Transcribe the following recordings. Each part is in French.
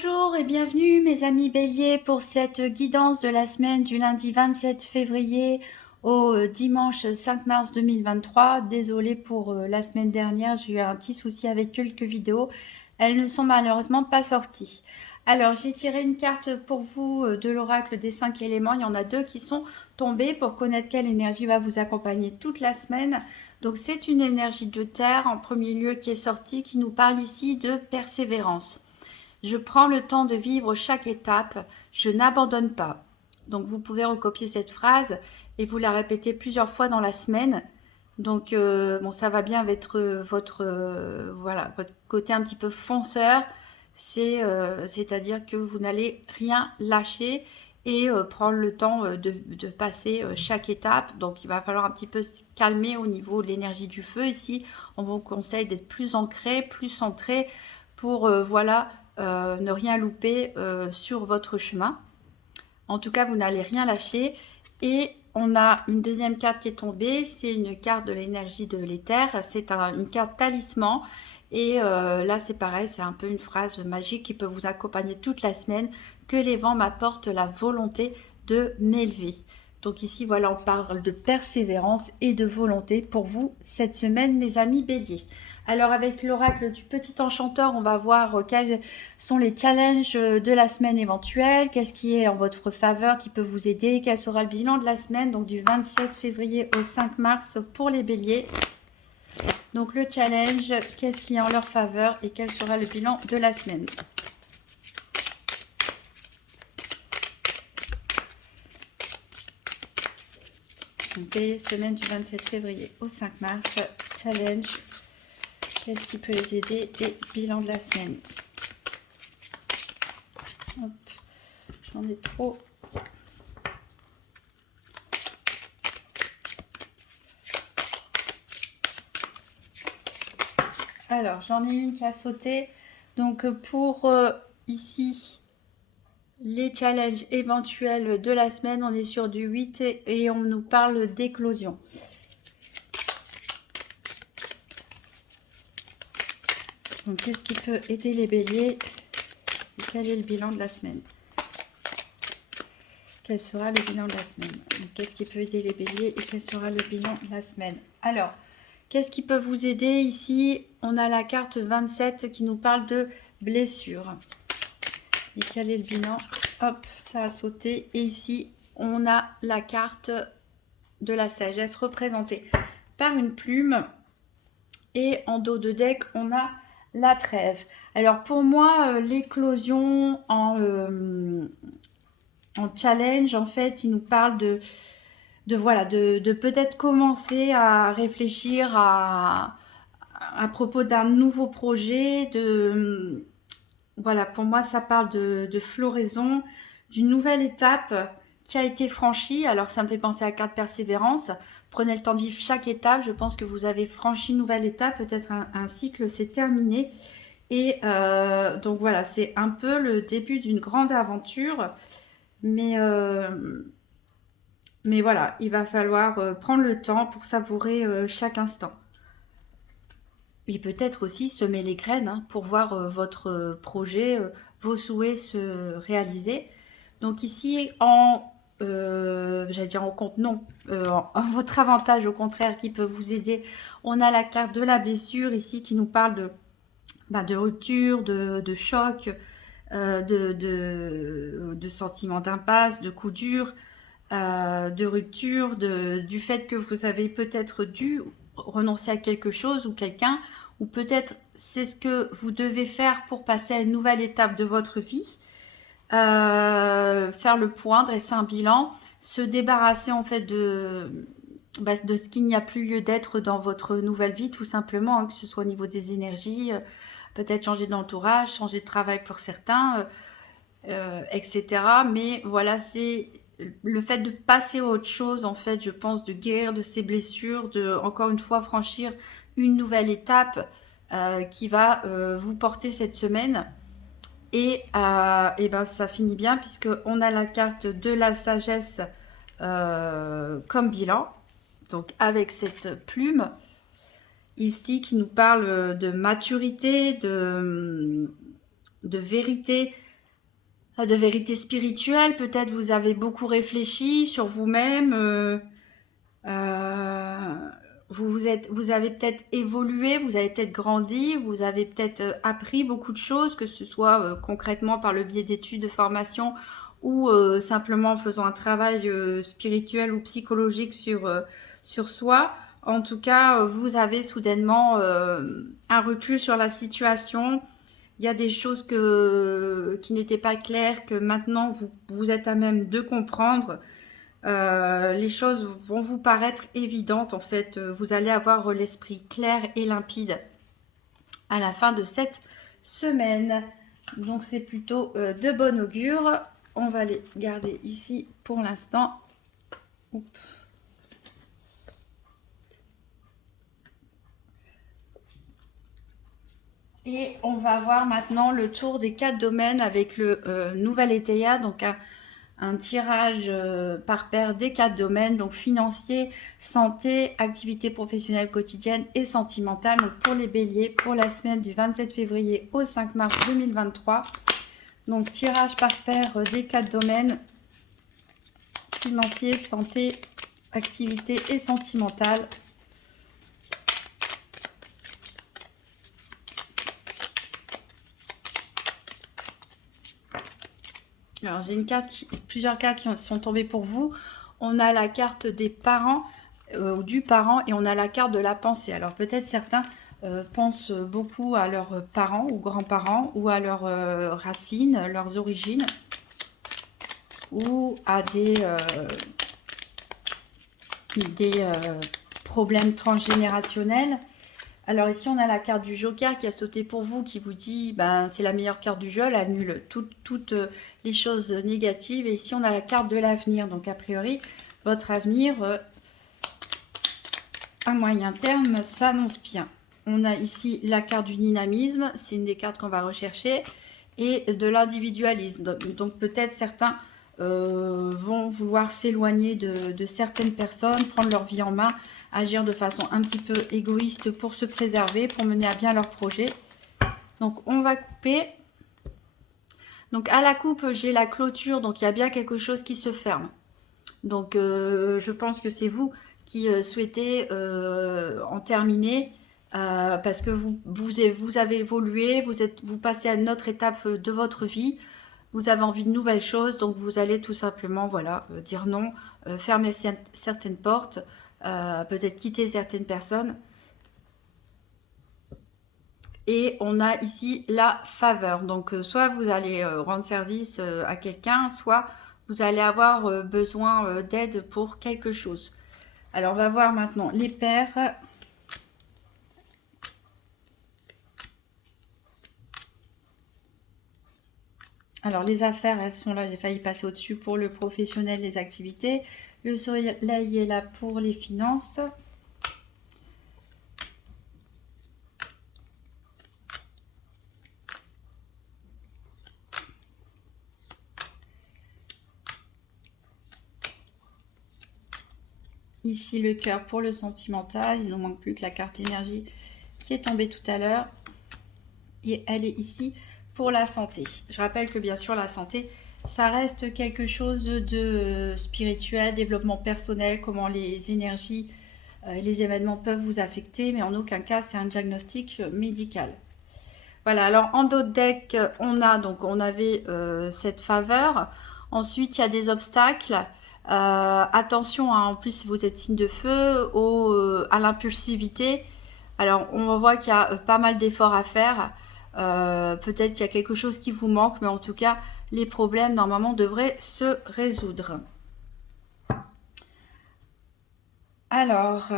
Bonjour et bienvenue mes amis béliers pour cette guidance de la semaine du lundi 27 février au dimanche 5 mars 2023. Désolée pour la semaine dernière, j'ai eu un petit souci avec quelques vidéos. Elles ne sont malheureusement pas sorties. Alors j'ai tiré une carte pour vous de l'oracle des 5 éléments. Il y en a 2 qui sont tombées pour connaître quelle énergie va vous accompagner toute la semaine. Donc c'est une énergie de terre en premier lieu qui est sortie, qui nous parle ici de persévérance. Je prends le temps de vivre chaque étape, je n'abandonne pas. Donc vous pouvez recopier cette phrase et vous la répétez plusieurs fois dans la semaine. Donc bon, ça va bien avec votre voilà, votre côté un petit peu fonceur, c'est-à-dire que vous n'allez rien lâcher et prendre le temps de passer chaque étape. Donc il va falloir un petit peu se calmer au niveau de l'énergie du feu. Ici, on vous conseille d'être plus ancré, plus centré pour voilà, ne rien louper sur votre chemin. En tout cas, vous n'allez rien lâcher. Et on a une deuxième carte qui est tombée, c'est une carte de l'énergie de l'éther, c'est une carte talisman. Et là, c'est pareil, c'est un peu une phrase magique qui peut vous accompagner toute la semaine. Que les vents m'apportent la volonté de m'élever. Donc ici, voilà, on parle de persévérance et de volonté pour vous cette semaine, mes amis béliers. Alors avec l'oracle du petit enchanteur, on va voir quels sont les challenges de la semaine éventuelle, qu'est-ce qui est en votre faveur, qui peut vous aider, quel sera le bilan de la semaine, donc du 27 février au 5 mars pour les béliers. Donc le challenge, qu'est-ce qui est en leur faveur et quel sera le bilan de la semaine. Donc les semaines du 27 février au 5 mars, challenge. Qu'est-ce qui peut les aider et bilan de la semaine. Hop, j'en ai trop. Alors, j'en ai une qui a sauté. Donc, pour ici, les challenges éventuels de la semaine, on est sur du 8 et on nous parle d'éclosion. Donc, qu'est-ce qui peut aider les béliers et quel est le bilan de la semaine? Quel sera le bilan de la semaine? Qu'est-ce qui peut aider les béliers et quel sera le bilan de la semaine? Alors, qu'est-ce qui peut vous aider ici? On a la carte 27 qui nous parle de blessure. Et quel est le bilan? Hop, ça a sauté. Et ici, on a la carte de la sagesse représentée par une plume. Et en dos de deck, on a la trêve. Alors pour moi, l'éclosion en challenge, en fait, il nous parle voilà, de peut-être commencer à réfléchir à propos d'un nouveau projet, voilà, pour moi, ça parle de floraison, d'une nouvelle étape qui a été franchie. Alors, ça me fait penser à la carte persévérance. Prenez le temps de vivre chaque étape. Je pense que vous avez franchi une nouvelle étape. Peut-être un cycle s'est terminé. Et donc, voilà, c'est un peu le début d'une grande aventure. Mais voilà, il va falloir prendre le temps pour savourer chaque instant. Et peut-être aussi semer les graines pour voir votre projet, vos souhaits se réaliser. Donc ici, j'allais dire en compte, non, en votre avantage au contraire qui peut vous aider, on a la carte de la blessure ici qui nous parle de rupture, de choc, de sentiments d'impasse, de coups durs, de rupture, du fait que vous avez peut-être dû renoncer à quelque chose ou quelqu'un, ou peut-être c'est ce que vous devez faire pour passer à une nouvelle étape de votre vie, faire le point, dresser un bilan, se débarrasser en fait de ce qu'il n'y a plus lieu d'être dans votre nouvelle vie, tout simplement, que ce soit au niveau des énergies, peut-être changer d'entourage, changer de travail pour certains, etc. Mais voilà, c'est le fait de passer à autre chose, en fait, je pense, de guérir de ses blessures, de, encore une fois, franchir une nouvelle étape qui va vous porter cette semaine. Et ben, ça finit bien, puisqu'on a la carte de la sagesse comme bilan, donc avec cette plume ici qui nous parle de maturité, de vérité, de vérité spirituelle. Peut-être vous avez beaucoup réfléchi sur vous-même. Vous avez peut-être évolué, vous avez peut-être grandi, vous avez peut-être appris beaucoup de choses, que ce soit concrètement par le biais d'études, de formation ou simplement en faisant un travail spirituel ou psychologique sur soi. En tout cas, vous avez soudainement un recul sur la situation. Il y a des choses qui n'étaient pas claires, que maintenant vous êtes à même de comprendre. Les choses vont vous paraître évidentes en fait. Vous allez avoir l'esprit clair et limpide à la fin de cette semaine. Donc c'est plutôt de bon augure. On va les garder ici pour l'instant. Et on va voir maintenant le tour des 4 domaines avec le nouvel Eteia, donc un tirage par paire des 4 domaines, donc financier, santé, activité professionnelle quotidienne et sentimentale. Donc pour les béliers, pour la semaine du 27 février au 5 mars 2023. Donc tirage par paire des 4 domaines, financier, santé, activité et sentimentale. Alors j'ai plusieurs cartes qui sont tombées pour vous. On a la carte des parents, du parent, et on a la carte de la pensée. Alors peut-être certains pensent beaucoup à leurs parents ou grands-parents, ou à leurs racines, leurs origines, ou à des problèmes transgénérationnels. Alors ici, on a la carte du Joker qui a sauté pour vous, qui vous dit ben, c'est la meilleure carte du jeu, elle annule toutes les choses négatives. Et ici, on a la carte de l'avenir. Donc, a priori, votre avenir à moyen terme s'annonce bien. On a ici la carte du dynamisme, c'est une des cartes qu'on va rechercher, et de l'individualisme. Donc, peut-être certains vont vouloir s'éloigner de certaines personnes, prendre leur vie en main, agir de façon un petit peu égoïste pour se préserver, pour mener à bien leur projet. Donc on va couper. Donc à la coupe, j'ai la clôture, donc il y a bien quelque chose qui se ferme. Donc je pense que c'est vous qui souhaitez en terminer. Parce que vous avez évolué, vous passez à une autre étape de votre vie. Vous avez envie de nouvelles choses, donc vous allez tout simplement voilà, dire non, fermer certaines portes, peut-être quitter certaines personnes. Et on a ici la faveur. Donc soit vous allez rendre service à quelqu'un, soit vous allez avoir besoin d'aide pour quelque chose. Alors on va voir maintenant les paires. Alors, les affaires, elles sont là. J'ai failli passer au-dessus pour le professionnel, les activités. Le soleil est là pour les finances. Ici, le cœur pour le sentimental. Il ne manque plus que la carte énergie qui est tombée tout à l'heure. Et elle est ici pour la santé. Je rappelle que bien sûr, la santé, ça reste quelque chose de spirituel, développement personnel, comment les énergies, les événements peuvent vous affecter, mais en aucun cas, c'est un diagnostic médical. Voilà, alors en dos de deck, on avait cette faveur. Ensuite, il y a des obstacles. Attention, hein, en plus, si vous êtes signe de feu, à l'impulsivité. Alors, on voit qu'il y a pas mal d'efforts à faire. Peut-être qu'il y a quelque chose qui vous manque, mais en tout cas, les problèmes, normalement, devraient se résoudre. Alors,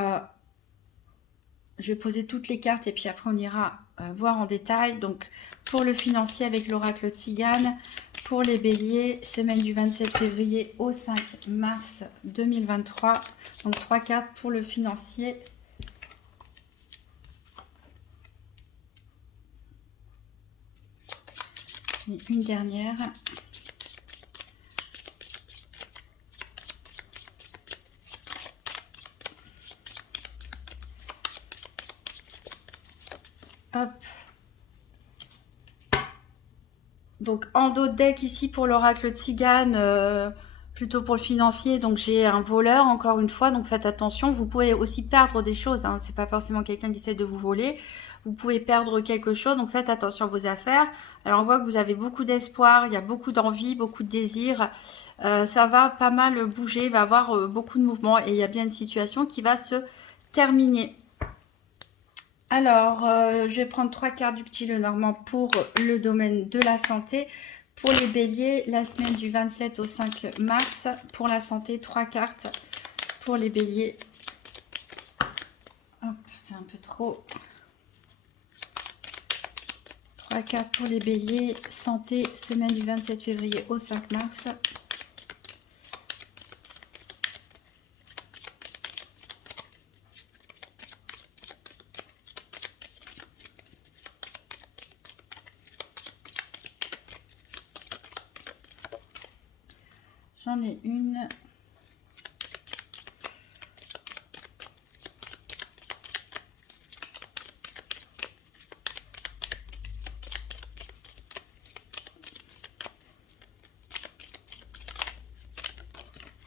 je vais poser toutes les cartes et puis après, on ira voir en détail. Donc, pour le financier avec l'oracle Tzigane, pour les béliers, semaine du 27 février au 5 mars 2023. Donc, 3 cartes pour le financier. Et une dernière. Hop. Donc en dos de deck ici pour l'oracle Tzigane, plutôt pour le financier, donc j'ai un voleur encore une fois, donc faites attention. Vous pouvez aussi perdre des choses, hein. C'est pas forcément quelqu'un qui essaie de vous voler. Vous pouvez perdre quelque chose, donc faites attention à vos affaires. Alors on voit que vous avez beaucoup d'espoir, il y a beaucoup d'envie, beaucoup de désir. Ça va pas mal bouger, il va y avoir beaucoup de mouvements et il y a bien une situation qui va se terminer. Alors, je vais prendre 3 cartes du petit Lenormand pour le domaine de la santé. Pour les béliers, la semaine du 27 au 5 mars. Pour la santé, 3 cartes pour les béliers. Hop, c'est un peu trop. 3 cartes pour les béliers. Santé, semaine du 27 février au 5 mars. J'en ai une.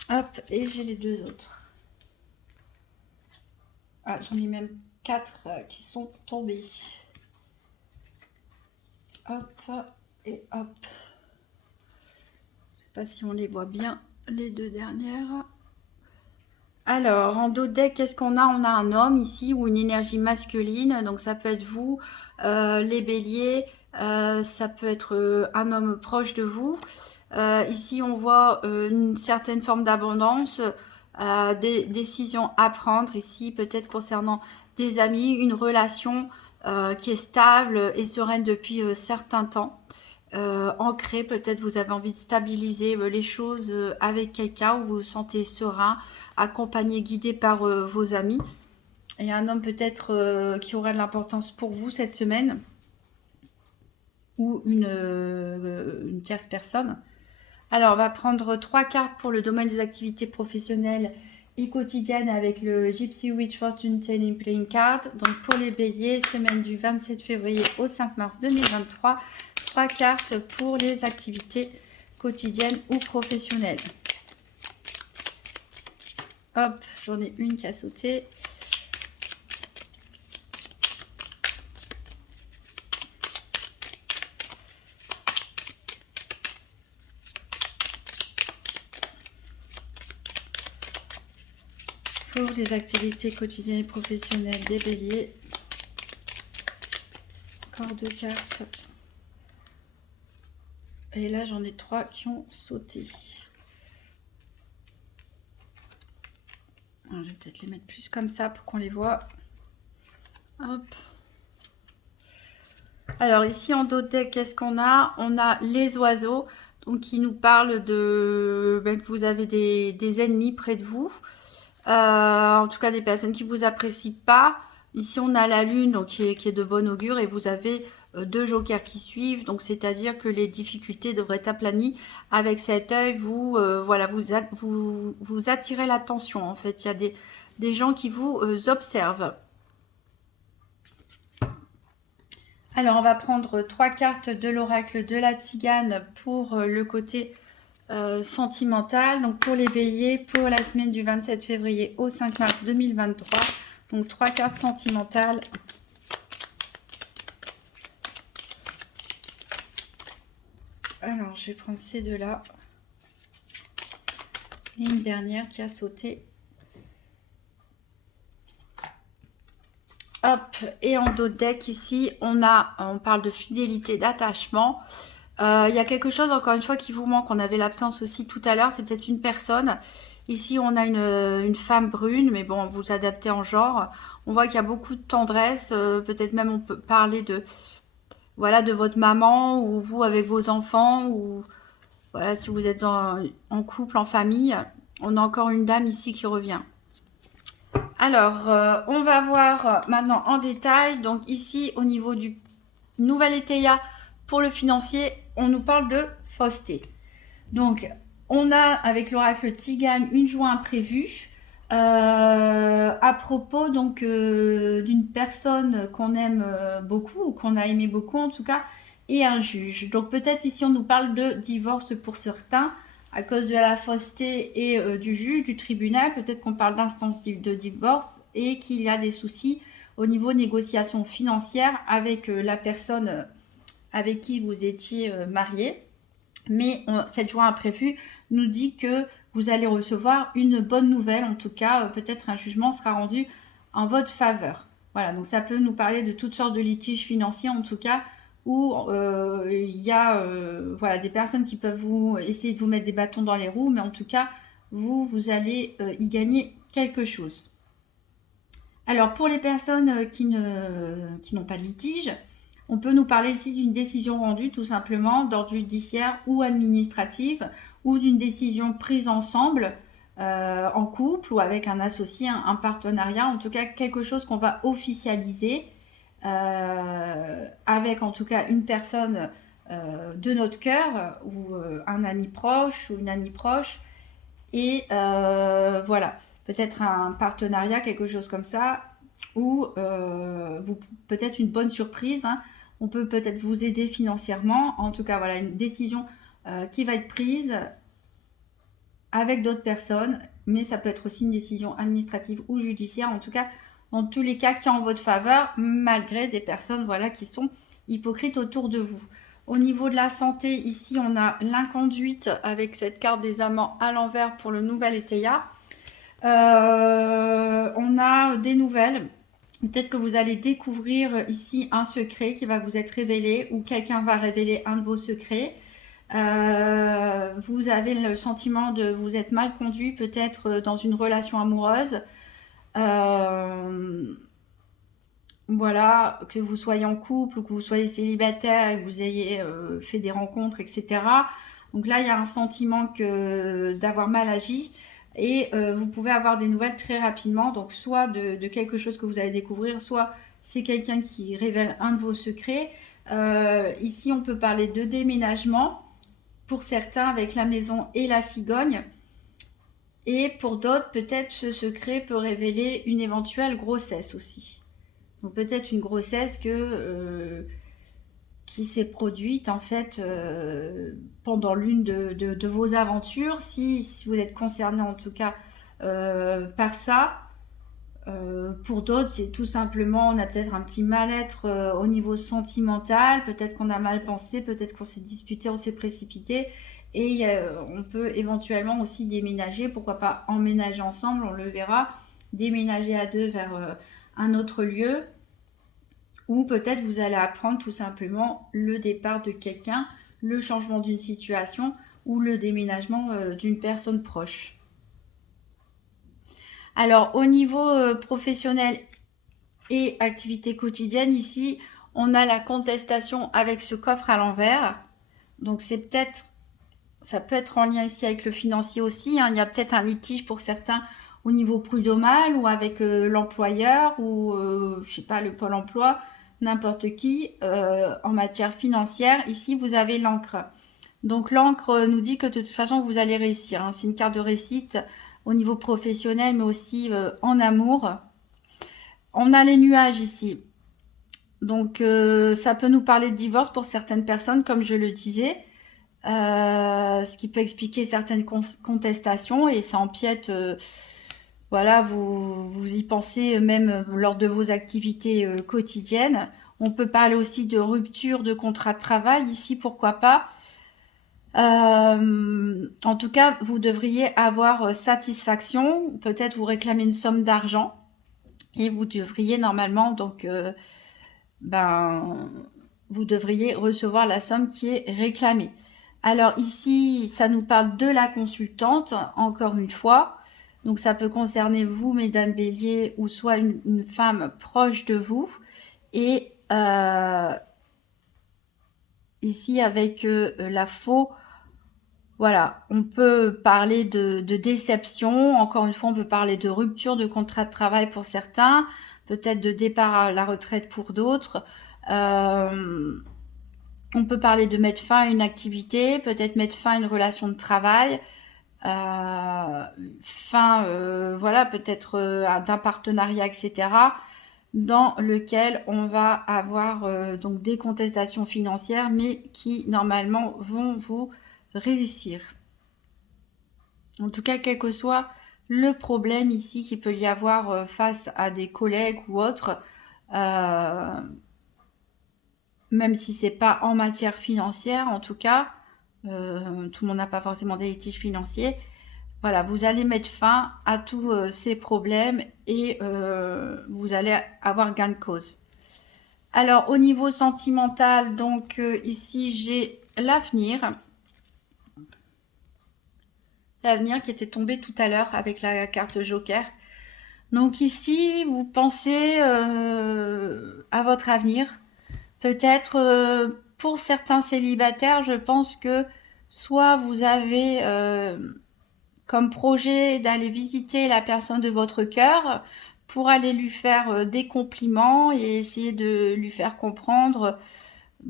Hop, et j'ai les deux autres. Ah, j'en ai même 4 qui sont tombés. Hop, et hop. Je sais pas si on les voit bien, les deux dernières. Alors, en dos de deck, qu'est-ce qu'on a? On a un homme ici ou une énergie masculine. Donc, ça peut être vous, les béliers. Ça peut être un homme proche de vous. Ici, on voit une certaine forme d'abondance. Des décisions à prendre ici, peut-être concernant des amis, une relation qui est stable et sereine depuis certains temps. Ancrée, peut-être vous avez envie de stabiliser les choses avec quelqu'un où vous vous sentez serein, accompagné, guidé par vos amis. Et un homme peut-être qui aura de l'importance pour vous cette semaine ou une tierce personne. Alors, on va prendre 3 cartes pour le domaine des activités professionnelles et quotidiennes avec le Gypsy Witch Fortune Telling Playing Card. Donc, pour les béliers, semaine du 27 février au 5 mars 2023, 3 cartes pour les activités quotidiennes ou professionnelles. Hop, j'en ai une qui a sauté. Pour les activités quotidiennes et professionnelles des béliers. Encore 2 cartes. Et là, j'en ai 3 qui ont sauté. Alors, je vais peut-être les mettre plus comme ça pour qu'on les voit. Hop. Alors, ici, en dos de deck, qu'est-ce qu'on a? On a les oiseaux, donc qui nous parlent de que vous avez des ennemis près de vous. En tout cas, des personnes qui ne vous apprécient pas. Ici, on a la lune, donc qui est de bon augure, et vous avez 2 jokers qui suivent. Donc, c'est-à-dire que les difficultés devraient être aplanies. Avec cet œil, voilà, vous attirez l'attention. En fait, il y a des gens qui vous observent. Alors, on va prendre 3 cartes de l'oracle de la Tzigane pour le côté sentimental. Donc, pour les béliers, pour la semaine du 27 février au 5 mars 2023. Donc, 3 cartes sentimentales. Alors, je vais prendre ces deux-là. Et une dernière qui a sauté. Hop, et en dos de deck ici, on parle de fidélité, d'attachement. Il y a quelque chose, encore une fois, qui vous manque. On avait l'absence aussi tout à l'heure, c'est peut-être une personne. Ici, on a une femme brune, mais bon, vous adaptez en genre. On voit qu'il y a beaucoup de tendresse. Peut-être même on peut parler voilà, de votre maman ou vous avec vos enfants. Ou voilà, si vous êtes en couple, en famille. On a encore une dame ici qui revient. Alors, on va voir maintenant en détail. Donc ici, au niveau du nouvel ETIA pour le financier, on nous parle de fausseté. Donc, on a avec l'oracle Tzigane une joie imprévue à propos donc d'une personne qu'on aime beaucoup ou qu'on a aimé beaucoup en tout cas, et un juge. Donc peut-être ici on nous parle de divorce pour certains à cause de la fausseté et du juge, du tribunal. Peut-être qu'on parle d'instance de divorce et qu'il y a des soucis au niveau négociation financière avec la personne avec qui vous étiez marié. Mais cette joie imprévue nous dit que vous allez recevoir une bonne nouvelle. En tout cas, peut-être un jugement sera rendu en votre faveur. Voilà, donc ça peut nous parler de toutes sortes de litiges financiers, en tout cas, où il y a voilà, des personnes qui peuvent vous essayer de vous mettre des bâtons dans les roues, mais en tout cas, vous allez y gagner quelque chose. Alors, pour les personnes qui n'ont pas de litige, on peut nous parler ici d'une décision rendue tout simplement d'ordre judiciaire ou administrative, ou d'une décision prise ensemble en couple ou avec un associé, un partenariat, en tout cas quelque chose qu'on va officialiser avec en tout cas une personne de notre cœur ou un ami proche ou une amie proche. Et voilà, peut-être un partenariat, quelque chose comme ça, ou peut-être une bonne surprise, hein. On peut peut-être vous aider financièrement. En tout cas, voilà, une décision qui va être prise avec d'autres personnes, mais ça peut être aussi une décision administrative ou judiciaire. En tout cas, dans tous les cas qui sont en votre faveur, malgré des personnes voilà, qui sont hypocrites autour de vous. Au niveau de la santé, ici, on a l'inconduite avec cette carte des amants à l'envers pour le nouvel Étéia. On a des nouvelles. Peut-être que vous allez découvrir ici un secret qui va vous être révélé ou quelqu'un va révéler un de vos secrets. Vous avez le sentiment de vous être mal conduit peut-être dans une relation amoureuse. Voilà, que vous soyez en couple ou que vous soyez célibataire et que vous ayez fait des rencontres, etc. Donc là, il y a un sentiment d'avoir mal agi et vous pouvez avoir des nouvelles très rapidement. Donc soit de quelque chose que vous allez découvrir, soit c'est quelqu'un qui révèle un de vos secrets. Ici, on peut parler de déménagement pour certains avec la maison et la cigogne. Et pour d'autres, peut-être ce secret peut révéler une éventuelle grossesse aussi. Donc peut-être une grossesse qui s'est produite en fait pendant l'une de vos aventures, si vous êtes concerné en tout cas par ça. Pour d'autres, c'est tout simplement, on a peut-être un petit mal-être au niveau sentimental, peut-être qu'on a mal pensé, peut-être qu'on s'est disputé, on s'est précipité, et on peut éventuellement aussi déménager, pourquoi pas emménager ensemble, on le verra, déménager à deux vers un autre lieu, ou peut-être vous allez apprendre tout simplement le départ de quelqu'un, le changement d'une situation ou le déménagement d'une personne proche. Alors au niveau professionnel et activité quotidienne, ici on a la contestation avec ce coffre à l'envers. Donc ça peut être en lien ici avec le financier aussi, hein. Il y a peut-être un litige pour certains au niveau prud'homal ou avec l'employeur ou je sais pas, le pôle emploi, n'importe qui en matière financière. Ici vous avez l'encre. Donc l'encre nous dit que de toute façon vous allez réussir, hein. C'est une carte de réussite au niveau professionnel mais aussi en amour. On a les nuages ici. Donc ça peut nous parler de divorce pour certaines personnes comme je le disais. Ce qui peut expliquer certaines contestations et ça empiète, voilà, vous y pensez même lors de vos activités quotidiennes. On peut parler aussi de rupture de contrat de travail ici, pourquoi pas. En tout cas, vous devriez avoir satisfaction, peut-être vous réclamer une somme d'argent et vous devriez normalement donc vous devriez recevoir la somme qui est réclamée. Alors ici, ça nous parle de la consultante, encore une fois. Donc ça peut concerner vous, mesdames Bélier, ou soit une femme proche de vous. Et ici, avec la faux, voilà, on peut parler de déception. Encore une fois, on peut parler de rupture de contrat de travail pour certains, peut-être de départ à la retraite pour d'autres. On peut parler de mettre fin à une activité, peut-être mettre fin à une relation de travail, fin, voilà, peut-être d'un partenariat, etc. dans lequel on va avoir donc des contestations financières, mais qui normalement vont vous réussir. En tout cas, quel que soit le problème ici qu'il peut y avoir face à des collègues ou autres, même si c'est pas en matière financière, en tout cas, tout le monde n'a pas forcément des litiges financiers. Voilà, vous allez mettre fin à tous ces problèmes et vous allez avoir gain de cause. Alors, au niveau sentimental, donc ici, j'ai l'avenir. L'avenir qui était tombé tout à l'heure avec la carte Joker. Donc ici, vous pensez à votre avenir. Peut-être pour certains célibataires, je pense que soit vous avez comme projet d'aller visiter la personne de votre cœur pour aller lui faire des compliments et essayer de lui faire comprendre,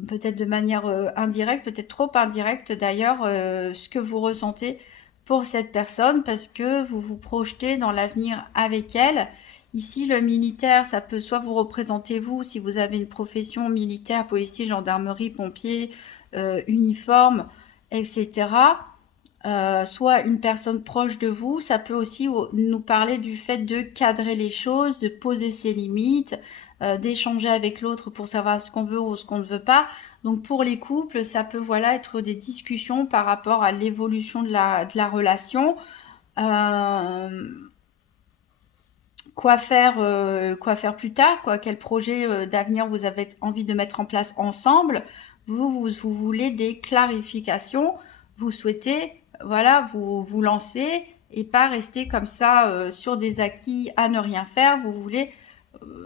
peut-être de manière indirecte, peut-être trop indirecte d'ailleurs, ce que vous ressentez pour cette personne parce que vous vous projetez dans l'avenir avec elle. Ici, le militaire, ça peut soit vous représenter vous, si vous avez une profession militaire, policier, gendarmerie, pompier, uniforme, etc. Soit une personne proche de vous, ça peut aussi nous parler du fait de cadrer les choses, de poser ses limites, d'échanger avec l'autre pour savoir ce qu'on veut ou ce qu'on ne veut pas. Donc pour les couples, ça peut voilà être des discussions par rapport à l'évolution de la relation. Quoi faire plus tard, quoi, quel projet d'avenir vous avez envie de mettre en place ensemble. Vous voulez des clarifications, vous souhaitez voilà, vous lancer et pas rester comme ça sur des acquis à ne rien faire. Vous voulez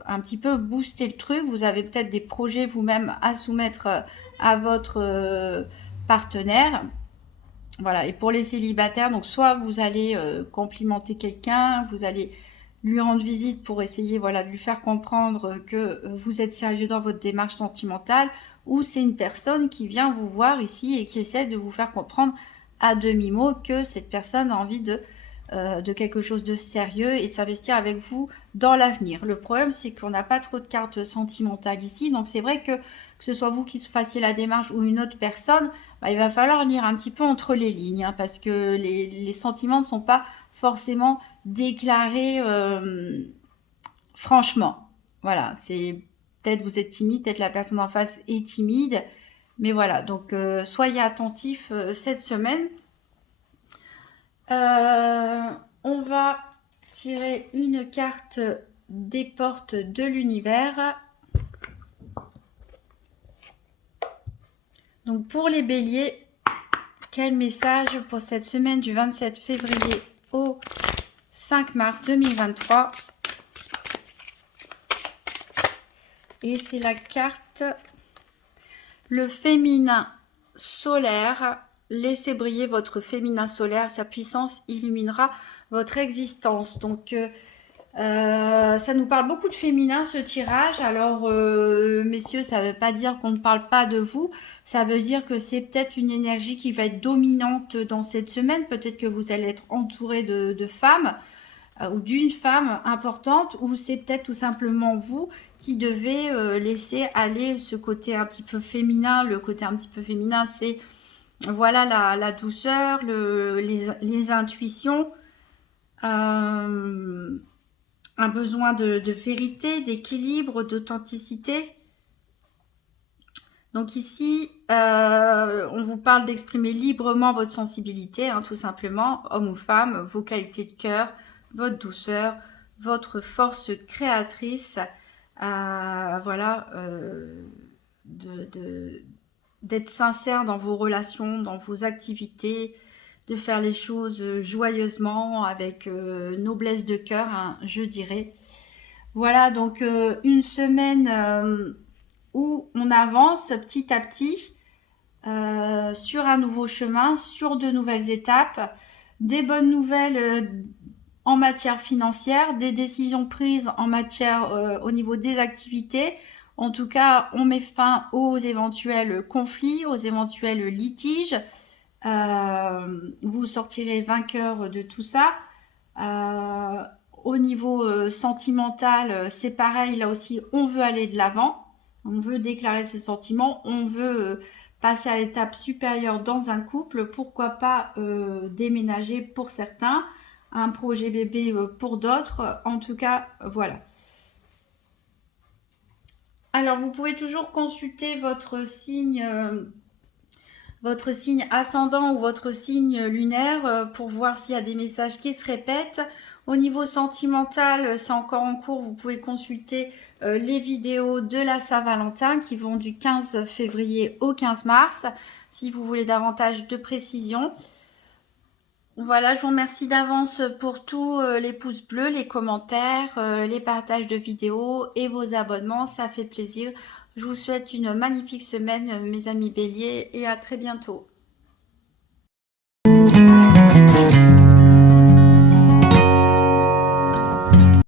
un petit peu booster le truc. Vous avez peut-être des projets vous-même à soumettre à votre partenaire. Voilà, et pour les célibataires, donc soit vous allez complimenter quelqu'un, vous allez lui rendre visite pour essayer voilà, de lui faire comprendre que vous êtes sérieux dans votre démarche sentimentale, ou c'est une personne qui vient vous voir ici et qui essaie de vous faire comprendre à demi-mot que cette personne a envie de quelque chose de sérieux et de s'investir avec vous dans l'avenir. Le problème, c'est qu'on n'a pas trop de cartes sentimentales ici, donc c'est vrai que ce soit vous qui fassiez la démarche ou une autre personne, bah, il va falloir lire un petit peu entre les lignes, hein, parce que les sentiments ne sont pas forcément déclarés franchement. Voilà, c'est peut-être vous êtes timide, peut-être la personne en face est timide, mais voilà, donc soyez attentifs cette semaine. On va tirer une carte des portes de l'univers. Donc pour les béliers, quel message pour cette semaine du 27 février au 5 mars 2023? Et c'est la carte le féminin solaire. Laissez briller votre féminin solaire, sa puissance illuminera votre existence. Donc ça nous parle beaucoup de féminin ce tirage. Alors messieurs, ça ne veut pas dire qu'on ne parle pas de vous, ça veut dire que c'est peut-être une énergie qui va être dominante dans cette semaine. Peut-être que vous allez être entouré de femmes ou d'une femme importante, ou c'est peut-être tout simplement vous qui devez laisser aller ce côté un petit peu féminin. Le côté un petit peu féminin, c'est voilà la douceur, les intuitions, un besoin de vérité, d'équilibre, d'authenticité. Donc ici, on vous parle d'exprimer librement votre sensibilité, hein, tout simplement, homme ou femme, vos qualités de cœur, votre douceur, votre force créatrice, voilà, d'être sincère dans vos relations, dans vos activités, de faire les choses joyeusement, avec noblesse de cœur, hein, je dirais. Voilà, donc une semaine où on avance petit à petit sur un nouveau chemin, sur de nouvelles étapes, des bonnes nouvelles en matière financière, des décisions prises en matière au niveau des activités. En tout cas, on met fin aux éventuels conflits, aux éventuels litiges. Vous sortirez vainqueur de tout ça. Au niveau sentimental, c'est pareil, là aussi, on veut aller de l'avant, on veut déclarer ses sentiments, on veut passer à l'étape supérieure dans un couple, pourquoi pas déménager pour certains, un projet bébé pour d'autres, en tout cas, voilà. Alors, vous pouvez toujours consulter votre signe ascendant ou votre signe lunaire pour voir s'il y a des messages qui se répètent. Au niveau sentimental, c'est encore en cours, vous pouvez consulter les vidéos de la Saint-Valentin qui vont du 15 février au 15 mars, si vous voulez davantage de précision. Voilà, je vous remercie d'avance pour tous les pouces bleus, les commentaires, les partages de vidéos et vos abonnements, ça fait plaisir. Je vous souhaite une magnifique semaine, mes amis béliers, et à très bientôt.